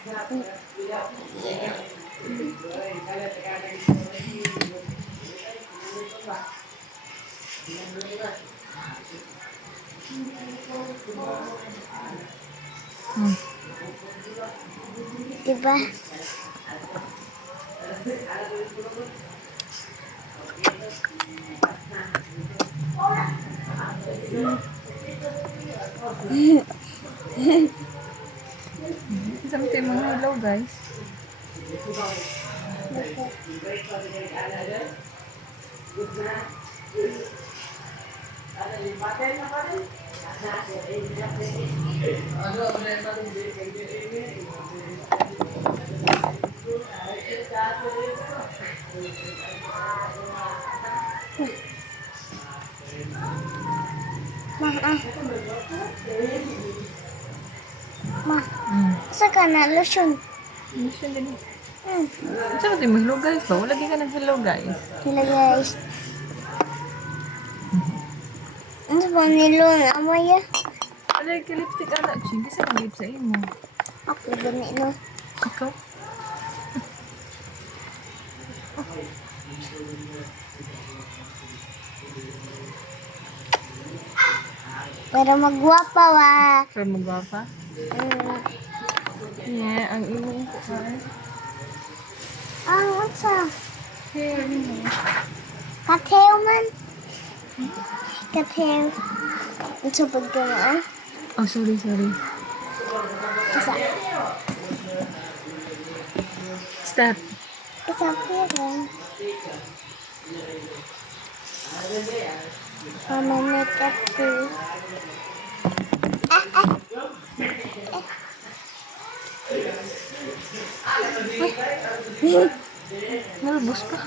Hmm. Diba? Something mga hello guys. Ma, Hmm. asa ka na lotion? Ano siya din? Saan mo hello guys ba? Wala ka ng hello guys. Hello guys. Ano ba nilo na amaya? Wala ka lipstick anak. Ching, kasi ang lip sa imo. Ako ba nilo? Ikaw? Para magwapa wa. Para magwapa? Yeah, ang imo ko ay. What's up? Hair mo. Katew man. Katew. Ito ba ka na? Oh, sorry. Isa. Stop. Isa pero. Mama makeup too. Nalabos pa.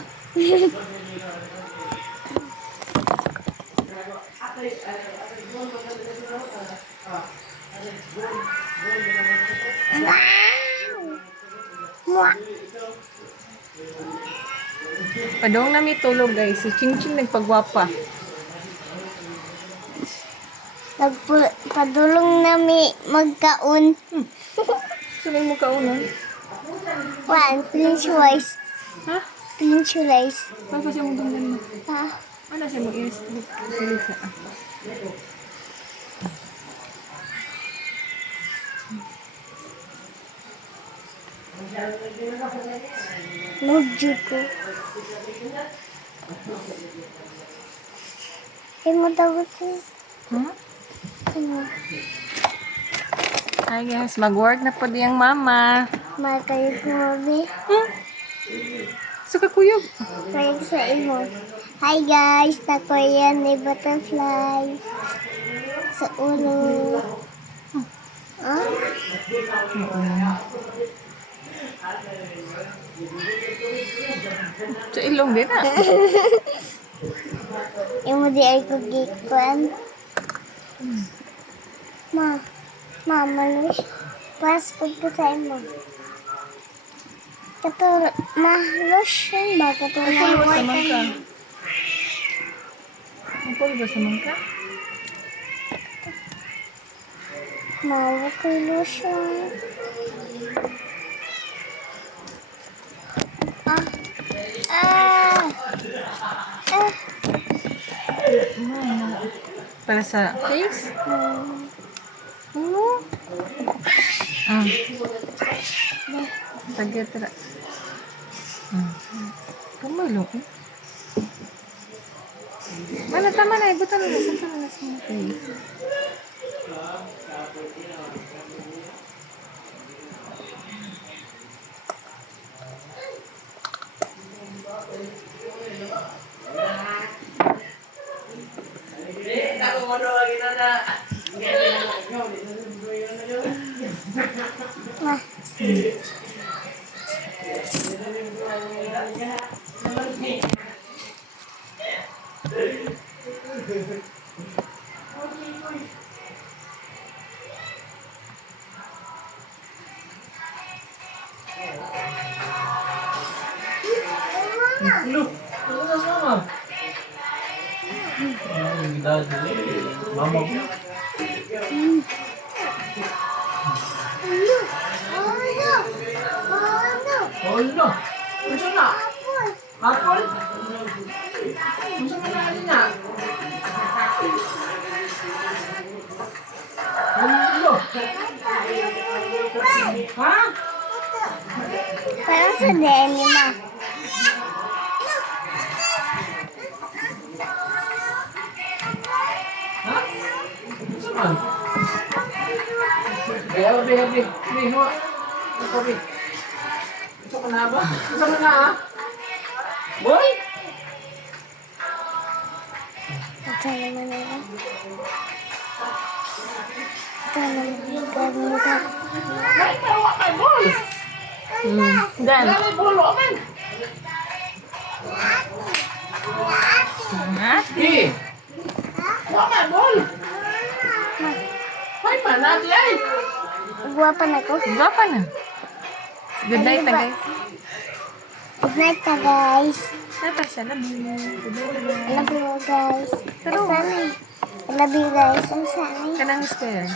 Mwah. Padong na may tulog guys. Si Ching Ching nagpagwapa. Padulong nami magkaon. Sino mo kaunan? One, clean rice. Ha? Clean rice. Bago siya mong dumdan mo. Ha? Ano siya mong is? Pilit sa Mudyo ko. Mo dapat siya. Hi guys, mag-work na po diyang mama. Makayog mo, be. Suka kuyog. Kayog sa imo. Hi guys, tako yan ni butterfly. Sa ulo. Sa ilong din ah. Imo di ay kugikuan. Malush. Pas pagka sa imo. Lotion ba? Napulbas naman ka. Napulbas naman ka? Mawa ko lotion. Para sa face? Ano? Tagya-tara. Pumalo eh. Mana tama na, ibutan na. Saan ka na sa face? Olo. Gusto na? Apple? Gusto mo na alin na? Olo. Ha? Parang sa Denny ma. Ha? Gusto man? Habi. Hawa. Habi. Gusto mo na ba? Gusto mo na ha? Boy? Ito naman na yan. Ito naman gamitan. Ay, tawa ka, boy! Dan. Dali, bulo, man! Ate. Tawa ka, boy! Ay, manati ay! Guwapa na ko. Gapa na. Good night na guys. Good night na guys. Natasha, love you. Good night na I love you guys. Pero- Asan eh? I love you guys. Asan eh? Kanang square.